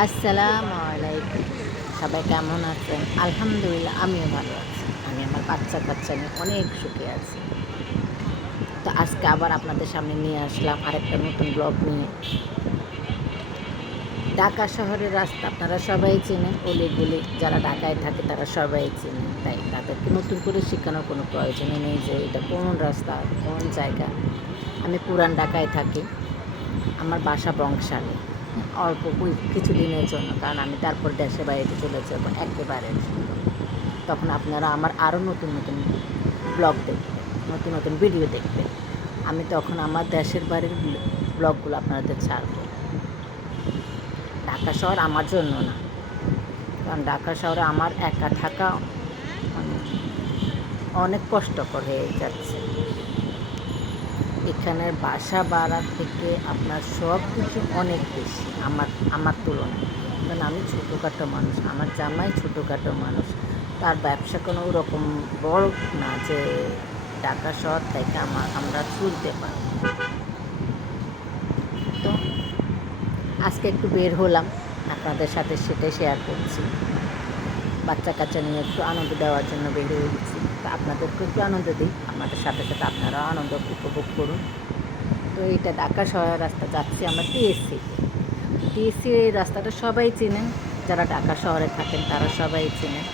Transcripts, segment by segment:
আসসালামু আলাইকুম। সবাই কেমন আছেন? আলহামদুলিল্লাহ আমিও ভালো আছি। আমি আমার বাচ্চা-কাচ্চা নিয়ে অনেক সুখে আছি। তো আজকে আবার আপনাদের সামনে নিয়ে আসলাম আরেকটা নতুন ব্লগ নিয়ে। ঢাকা শহরের রাস্তা আপনারা সবাই চেনেন, অলি-গলি যারা ঢাকায় থাকে তারা সবাই চেনেন। তাই তাদেরকে নতুন করে শেখানোর কোনো প্রয়োজনই নেই যে এটা কোন রাস্তা, কোন জায়গা। আমি পুরান ঢাকায় থাকি। আমার বাসা বংশালে। অল্প কিছুদিনের জন্য, কারণ আমি তারপর দেশের বাড়িতে চলে যাবো একেবারে। তখন আপনারা আমার আরও নতুন নতুন ব্লগ দেখবেন, নতুন নতুন ভিডিও দেখবেন। আমি তখন আমার দেশের বাড়ির ব্লগগুলো আপনাদের ছাড়ব। ঢাকা শহর আমার জন্য না, কারণ ঢাকা শহরে আমার একা থাকা মানে অনেক কষ্টকর হয়ে যাচ্ছে। এখানের বাসা ভাড়া থেকে আপনার সব কিছু অনেক বেশি আমার তুলনায়। কারণ আমি ছোটোখাটো মানুষ, আমার জামাই ছোটোখাটো মানুষ, তার ব্যবসা কোনো ওরকম বড় না যে ঢাকা শহর থেকে আমরা চলতে পারি। তো আজকে একটু বের হলাম, আপনাদের সাথে সেটাই শেয়ার করছি। বাচ্চা কাচ্চা নিয়ে একটু আনন্দ দেওয়ার জন্য বের হয়ে গেছি। তো আপনাদেরকে একটু আনন্দ দিই, আপনাদের সাথে সাথে আপনারাও আনন্দ উপভোগ করুন। তো এইটা ঢাকা শহরের রাস্তা, যাচ্ছি আমরা টিএসসি। টিএসসি এই রাস্তাটা সবাই চেনেন, যারা ঢাকা শহরে থাকেন তারা সবাই চেনেন।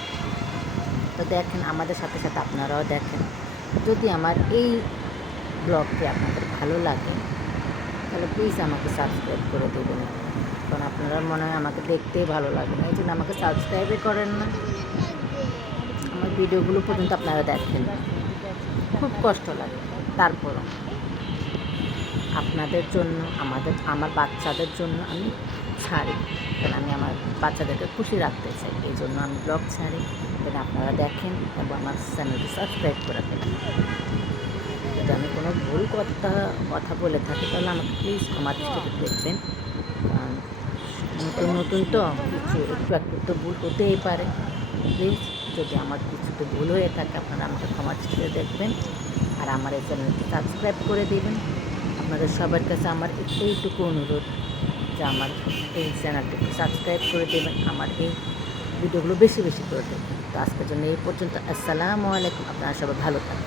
তো দেখেন, আমাদের সাথে সাথে আপনারাও দেখেন। যদি আমার এই ব্লগটি আপনাদের ভালো লাগে তাহলে প্লিজ আমাকে সাবস্ক্রাইব করে দেবেন, কারণ আপনারা মনে হয় আমাকে দেখতেই ভালো লাগে না, এই জন্য আমাকে সাবস্ক্রাইবই করেন না। আমার ভিডিওগুলো পর্যন্ত আপনারা দেখেন, খুব কষ্ট লাগে। তারপরও আপনাদের জন্য, আমার বাচ্চাদের জন্য আমি ছাড়ি, কারণ আমি আমার বাচ্চাদেরকে খুশি রাখতে চাই, এই জন্য আমি ব্লগ ছাড়ি। যেন আপনারা দেখেন এবং আমার চ্যানেলটি সাবস্ক্রাইব করে ফেলেন। যদি আমি কোনো ভুল কথা বলে থাকি তাহলে আমাকে প্লিজ ক্ষমা দৃষ্টিতে দেখবেন, কারণ নতুন নতুন তো কিছু একটু একটু তো ভুল হতেই পারে। প্লিজ, যদি আমার কিছুতে ভুল হয়ে থাকে আপনারা আমাকে ক্ষমা দৃষ্টিতে দেখবেন, আর আমার এই চ্যানেলটি সাবস্ক্রাইব করে দেবেন। আপনাদের সবার কাছে আমার এইটুকু অনুরোধ যে আমার এই চ্যানেলটিকে সাবস্ক্রাইব করে দেবেন, আমার এই ভিডিওগুলো বেশি বেশি করে দেবেন। তো আজকের জন্য এই পর্যন্ত। আসসালামু আলাইকুম। আপনারা সবাই ভালো থাকবেন।